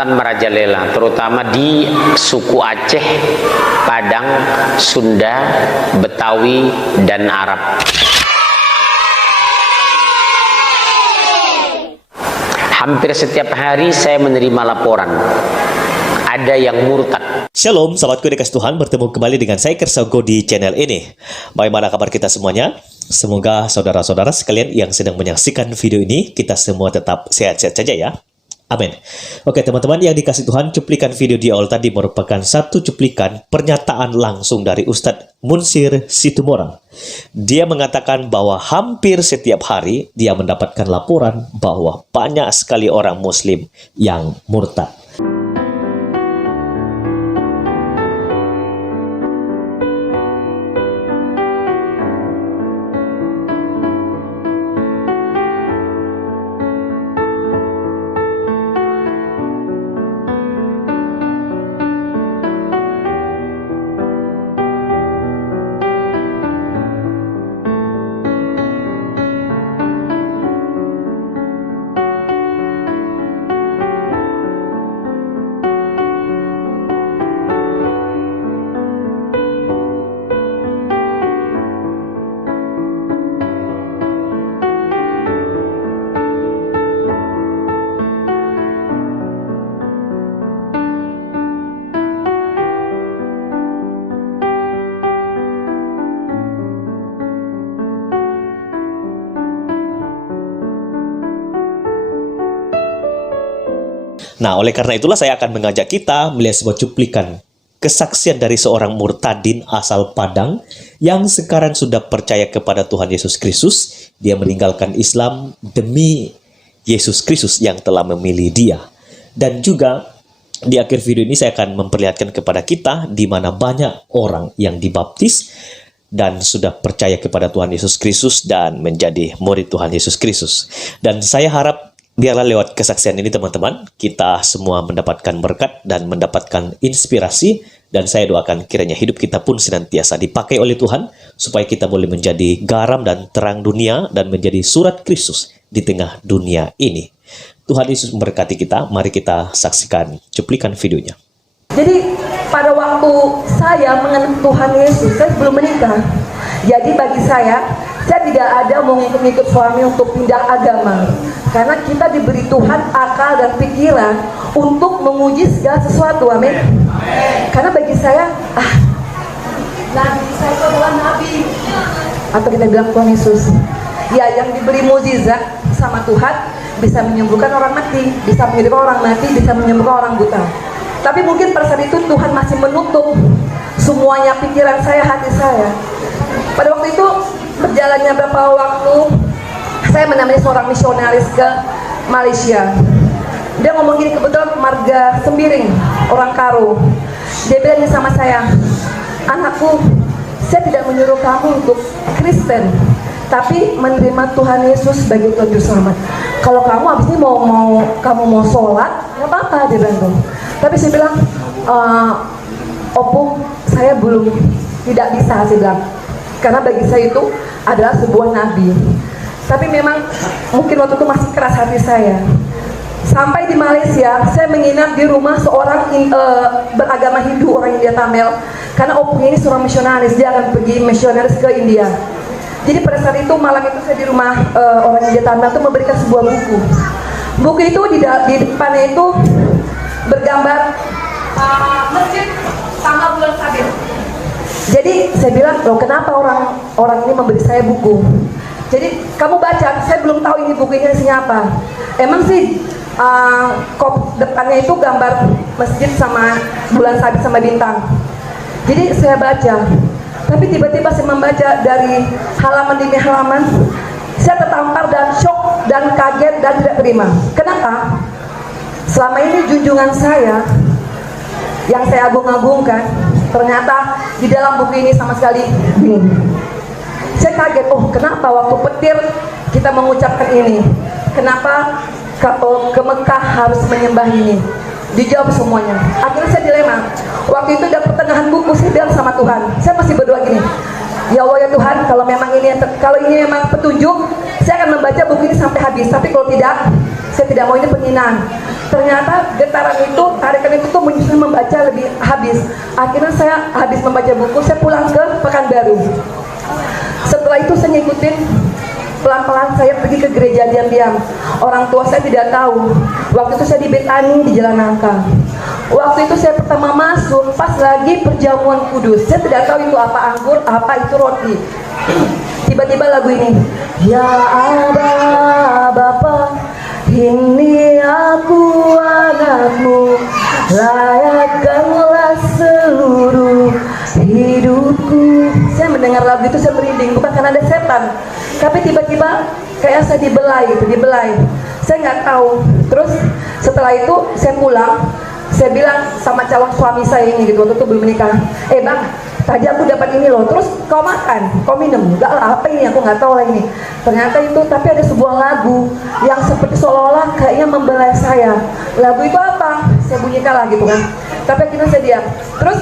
ketaatan merajalela, terutama di suku Aceh, Padang, Sunda, Betawi, dan Arab. Hampir setiap hari saya menerima laporan ada yang murtad. Shalom, sahabatku dikasih Tuhan, bertemu kembali dengan saya Kersago di channel ini. Bagaimana kabar kita semuanya? Semoga saudara-saudara sekalian yang sedang menyaksikan video ini, kita semua tetap sehat-sehat saja ya. Amin. Oke teman-teman yang dikasih Tuhan, cuplikan video di awal tadi merupakan satu cuplikan pernyataan langsung dari Ustadz Munsir Situmorang. Dia mengatakan bahwa hampir setiap hari dia mendapatkan laporan bahwa banyak sekali orang Muslim yang murtad. Nah, oleh karena itulah saya akan mengajak kita melihat sebuah cuplikan kesaksian dari seorang murtadin asal Padang yang sekarang sudah percaya kepada Tuhan Yesus Kristus. Dia meninggalkan Islam demi Yesus Kristus yang telah memilih dia. Dan juga di akhir video ini saya akan memperlihatkan kepada kita di mana banyak orang yang dibaptis dan sudah percaya kepada Tuhan Yesus Kristus dan menjadi murid Tuhan Yesus Kristus. Dan saya harap biarlah lewat kesaksian ini teman-teman, kita semua mendapatkan berkat dan mendapatkan inspirasi. Dan saya doakan kiranya hidup kita pun senantiasa dipakai oleh Tuhan, supaya kita boleh menjadi garam dan terang dunia dan menjadi surat Kristus di tengah dunia ini. Tuhan Yesus memberkati kita, mari kita saksikan cuplikan videonya. Jadi pada waktu saya mengenal Tuhan Yesus, saya belum menikah. Jadi bagi saya tidak ada mau ngikut suami untuk pindah agama. Karena kita diberi Tuhan akal dan pikiran untuk menguji segala sesuatu, amin. Karena bagi saya, nabi saya itu adalah nabi, atau kita bilang Tuhan Yesus, ya yang diberi mukjizat sama Tuhan, bisa menyembuhkan orang mati, bisa menghidupkan orang mati, bisa menyembuhkan orang buta. Tapi mungkin pada saat itu Tuhan masih menutup semuanya pikiran saya, hati saya. Pada waktu itu berjalannya beberapa waktu, saya menemani seorang misionaris ke Malaysia. Dia ngomong gini, kebetulan marga Sembiring, orang Karo. Dia bilang sama saya, anakku, saya tidak menyuruh kamu untuk Kristen, tapi menerima Tuhan Yesus sebagai Tuhan Juru Selamat. Kalau kamu habis ini kamu mau sholat, nggak apa-apa, dia bilang tuh. Tapi saya bilang, Opung, saya belum, tidak bisa, saya bilang. Karena bagi saya itu adalah sebuah nabi. Tapi memang mungkin waktu itu masih keras hati saya. Sampai di Malaysia, saya menginap di rumah seorang beragama Hindu, orang India Tamil. Karena Opung ini seorang misionaris, dia akan pergi misionaris ke India. Jadi pada saat itu, malam itu saya di rumah orang India Tamil itu memberikan sebuah buku. Buku itu di depannya itu bergambar masjid sama bulan sabit. Jadi saya bilang, loh kenapa orang ini memberi saya buku? Jadi kamu baca, saya belum tahu ini buku ini isinya apa. Emang sih kop depannya itu gambar masjid sama bulan sabit sama bintang. Jadi saya baca, tapi tiba-tiba saya membaca dari halaman demi halaman, saya tertampar dan shock dan kaget dan tidak terima. Kenapa? Selama ini junjungan saya yang saya agung-agungkan, ternyata di dalam buku ini sama sekali begini. Saya kaget, kenapa waktu petir kita mengucapkan ini? Kenapa ke Mekah harus menyembah ini? Dijawab semuanya. Akhirnya saya dilema. Waktu itu udah pertengahan buku, saya bilang sama Tuhan, saya masih berdoa gini, Ya Allah ya Tuhan, kalau memang ini memang petunjuk, saya akan membaca buku ini sampai habis. Tapi kalau tidak, saya tidak mau ini penghinaan. Ternyata getaran itu, tarikan itu tuh menyusul membaca lebih habis. Akhirnya saya habis membaca buku, saya pulang ke Pekanbaru. Setelah itu saya ngikutin, pelan-pelan saya pergi ke gereja diam-diam. Orang tua saya tidak tahu. Waktu itu saya di Betani di Jalan Nangka. Waktu itu saya pertama masuk pas lagi perjamuan kudus. Saya tidak tahu itu apa anggur, apa itu roti. Tiba-tiba lagu ini, ya Aba Bapa, ini aku anakmu, layakkanlah seluruh hidupku. Saya mendengar lagu itu saya merinding, bukan karena ada setan, tapi tiba-tiba kayak saya dibelai. Saya nggak tahu. Terus setelah itu saya pulang, saya bilang sama calon suami saya ini gitu, waktu itu belum menikah, bang, tadi aku dapat ini loh, terus kau makan, kau minum, enggak lah, apa ini, aku nggak tahu lah ini. Ternyata itu, tapi ada sebuah lagu yang seperti seolah-olah kayaknya membelai saya. Lagu itu apa? Saya bunyikan lah gitu kan. Tapi akhirnya saya diam. Terus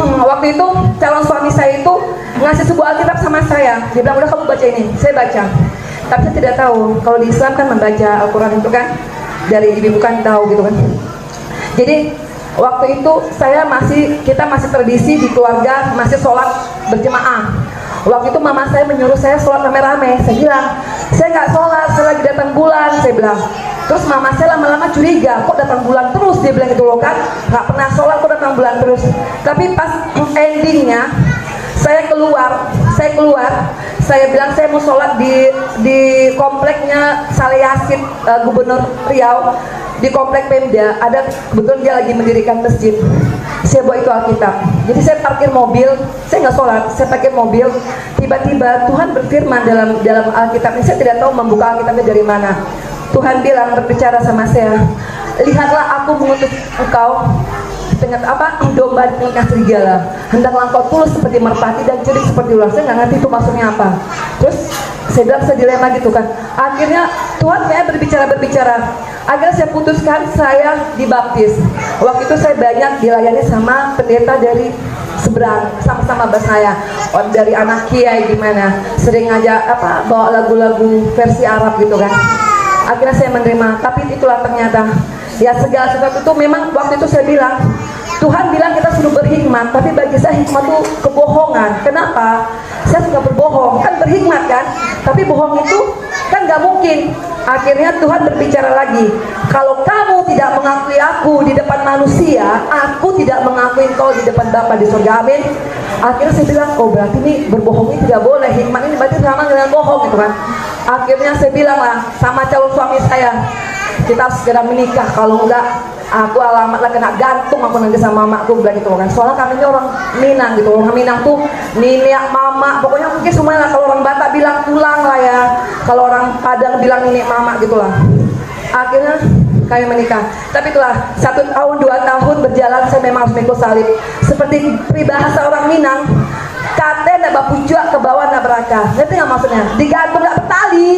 waktu itu calon suami saya itu ngasih sebuah Alkitab sama saya. Dia bilang, udah kamu baca ini. Saya baca. Tapi saya tidak tahu, kalau di Islam kan membaca Al-Quran itu kan dari ibu kan tahu gitu kan. Jadi waktu itu kita masih tradisi di keluarga masih sholat berjemaah. Waktu itu mama saya menyuruh saya sholat rame-rame. Saya bilang, saya nggak sholat, saya lagi datang bulan, saya bilang. Terus mama saya lama-lama curiga, kok datang bulan terus, dia bilang gitu loh kan, nggak pernah sholat kok datang bulan terus. Tapi pas endingnya saya keluar, saya bilang saya mau sholat di kompleknya Saleh Yasin, Gubernur Riau. Di komplek Pemda ada, kebetulan dia lagi mendirikan masjid. Saya bawa itu Alkitab. Jadi saya parkir mobil, saya nggak sholat, saya parkir mobil. Tiba-tiba Tuhan berfirman dalam Alkitab ini, saya tidak tahu membuka Alkitabnya dari mana. Tuhan bilang, berbicara sama saya, lihatlah aku mengutus engkau dengan domba di tengah serigala. Hendaklah engkau tulus seperti merpati dan cerdik seperti ular. Saya nggak ngerti itu maksudnya apa. Terus saya bilang, saya dilema gitu kan. Akhirnya Tuhan kayak berbicara. Akhirnya saya putuskan saya dibaptis. Waktu itu saya banyak dilayani sama pendeta dari seberang, sama-sama bahasa saya. Dari anak kiai gimana, sering ngajak bawa lagu-lagu versi Arab gitu kan. Akhirnya saya menerima, tapi itulah ternyata ya segala sesuatu itu memang waktu itu saya bilang, Tuhan bilang kita suruh berhikmat, tapi bagi saya hikmat itu kebohongan. Kenapa? Saya suka berbohong, kan berhikmat kan, tapi bohong itu kan nggak mungkin. Akhirnya Tuhan berbicara lagi, kalau kamu tidak mengakui aku di depan manusia, aku tidak mengakui kau di depan Bapa di surga. Amin. Akhirnya saya bilang, oh berarti ini berbohong ini tidak boleh, hikmat ini berarti sama dengan bohong gitu kan. Akhirnya saya bilang lah sama calon suami saya, kita harus segera menikah, kalau enggak aku alamatlah kena gantung aku nanti sama mamaku, bilang gitu kan. Soalnya kami ini orang Minang gitu, orang Minang tuh niniak mama, pokoknya mungkin semuanya lah. Kalau orang Batak bilang tulang lah ya, kalau orang Padang bilang niniak mama gitulah. Akhirnya kami menikah. Tapi itulah 1 tahun 2 tahun berjalan, saya memang harus mikul salib. Seperti peribahasa orang Minang, kate ndak bapujuk ke bawah ndak beraka. Ngerti nggak maksudnya? Digantung nggak petali.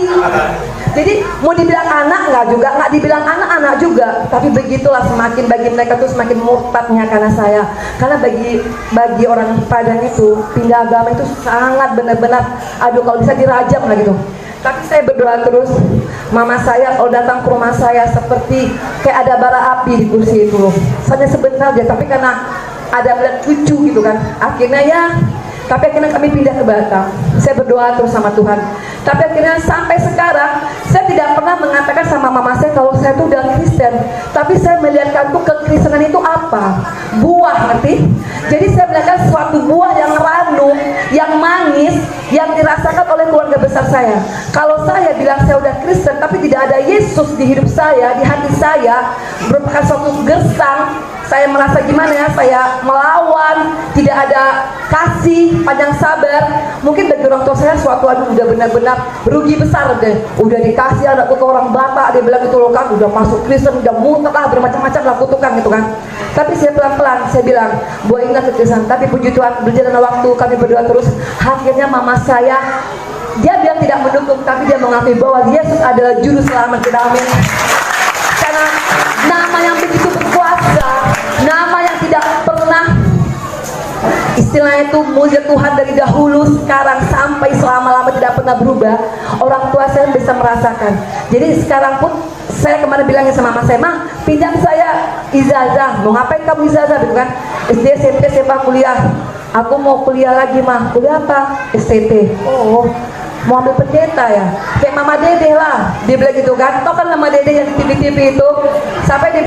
Jadi mau dibilang anak nggak juga, nggak dibilang anak-anak juga. Tapi begitulah, semakin bagi mereka tuh semakin murtadnya karena saya. Karena bagi orang Padang itu pindah agama itu sangat benar-benar, aduh kalau bisa dirajam lah gitu. Tapi saya berdoa terus. Mama saya kalau datang ke rumah saya seperti kayak ada bara api di kursi itu. Hanya sebentar aja, tapi karena ada melihat cucu gitu kan. Akhirnya kami pindah ke Batam. Saya berdoa terus sama Tuhan. Tapi akhirnya sampai sekarang saya tidak pernah mengatakan sama mama saya kalau saya itu udah Kristen. Tapi saya melihatkan tuh kekristenan itu apa? Buah, ngerti? Jadi saya melihatkan suatu buah yang ranum, yang manis, yang dirasakan oleh keluarga besar saya. Kalau saya bilang saya udah Kristen, tapi tidak ada Yesus di hidup saya, di hati saya, merupakan suatu gersang. Saya merasa gimana ya, saya melawan, tidak ada kasih, panjang sabar. Mungkin bagi orang tua saya suatu udah benar-benar rugi besar deh. Udah dikasih anak ke orang Batak, dia bilang itu loh kan, udah masuk Kristen, udah muntah lah, bermacam-macam lah kutukan gitu kan. Tapi saya pelan-pelan, saya bilang, buat ingat kekristenan. Tapi puji Tuhan, berjalan waktu, kami berdoa terus. Akhirnya mama saya, dia bilang tidak mendukung, tapi dia mengakui bahwa Yesus adalah juru selamat kita. Amin. Karena nama yang begitu berkuasa, nama yang tidak pernah istilahnya itu mujizat Tuhan dari dahulu, sekarang, sampai selama-lama tidak pernah berubah. Orang tua saya bisa merasakan. Jadi sekarang pun saya kemarin bilangin sama mama saya, "Mah, pinjam saya ijazah." "Mau ngapain kamu ijazah?" gitu kan. SD, SMP, SMA, kuliah. "Aku mau kuliah lagi, Mah." "Kuliah apa?" "STT." "Oh, mau ambil pendeta ya?" "Kayak Mama Dede lah," dia bilang gitu kan. Tau kan Mama Dede yang di TV-TV itu, sampai di